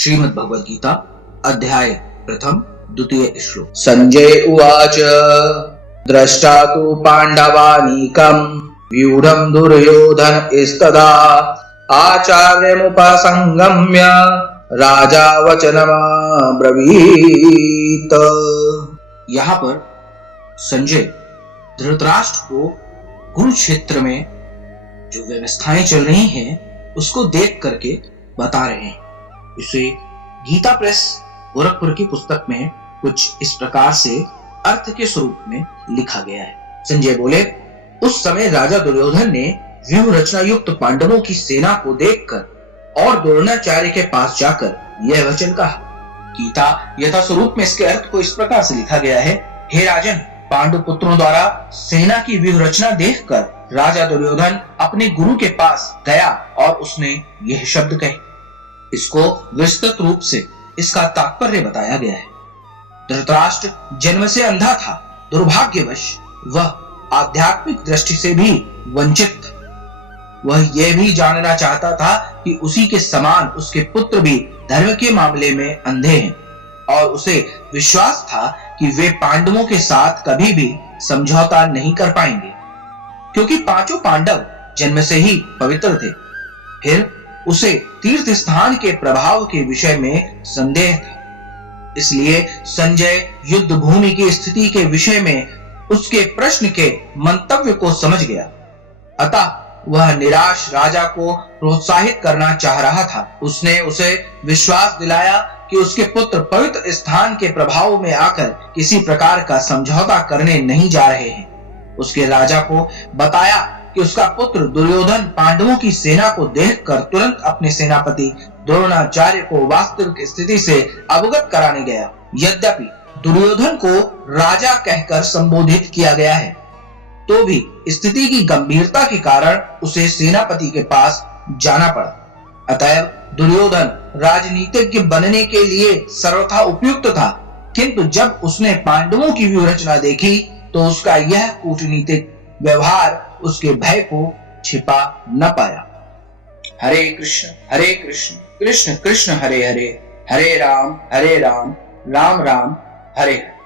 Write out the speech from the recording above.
श्रीमद् भगवद गीता अध्याय प्रथम द्वितीय श्लोक। संजय उवाच द्रष्टा तु पाण्डवानीकम् व्यूढम् दुर्योधन इस्तदा आचार्यमुपसंगम्य राजा वचनमब्रवीत्। यहाँ पर संजय धृतराष्ट्र को कुरुक्षेत्र में जो व्यवस्थाएं चल रही हैं उसको देख करके बता रहे हैं। इसे गीता प्रेस गोरखपुर की पुस्तक में कुछ इस प्रकार से अर्थ के स्वरूप में लिखा गया है। संजय बोले, उस समय राजा दुर्योधन ने व्यूह रचना युक्त पांडवों की सेना को देखकर और द्रोणाचार्य के पास जाकर यह वचन कहा। गीता यथा स्वरूप में इसके अर्थ को इस प्रकार से लिखा गया है। हे राजन, पांडु पुत्रों द्वारा सेना की व्यूह रचना देखकर राजा दुर्योधन अपने गुरु के पास गया और उसने यह शब्द कहे। इसको विस्तृत रूप से इसका तात्पर्य बताया गया है। धृतराष्ट्र जन्म से अंधा था। दुर्भाग्यवश वह आध्यात्मिक दृष्टि से भी वंचित था। वह यह भी जानना चाहता था कि उसी के समान उसके पुत्र भी धर्म के मामले में अंधे हैं और उसे विश्वास था कि वे पांडवों के साथ कभी भी समझौता नहीं कर पाएंगे, क्योंकि पांचों पांडव जन्म से ही पवित्र थे। फिर उसे तीर्थ स्थान के प्रभाव के विषय में संदेह था। इसलिए संजय युद्ध भूमि की स्थिति के विषय में उसके प्रश्न के मंतव्य को समझ गया। अतः वह निराश राजा को प्रोत्साहित करना चाह रहा था। उसने उसे विश्वास दिलाया कि उसके पुत्र पवित्र स्थान के प्रभाव में आकर किसी प्रकार का समझौता करने नहीं जा रहे हैं। उसके राजा को बताया कि उसका पुत्र दुर्योधन पांडवों की सेना को देखकर तुरंत अपने सेनापति द्रोणाचार्य को वास्तविक स्थिति से अवगत कराने गया। यद्यपि दुर्योधन को राजा कहकर संबोधित किया गया है, तो भी स्थिति की गंभीरता के कारण उसे सेनापति के पास जाना पड़ा। अतएव दुर्योधन राजनीतिज्ञ बनने के लिए सर्वथा उपयुक्त था, किंतु जब उसने पांडवों की व्यूह रचना देखी तो उसका यह कूटनीतिक व्यवहार उसके भय को छिपा न पाया। हरे कृष्ण कृष्ण कृष्ण हरे हरे, हरे राम राम राम हरे हरे।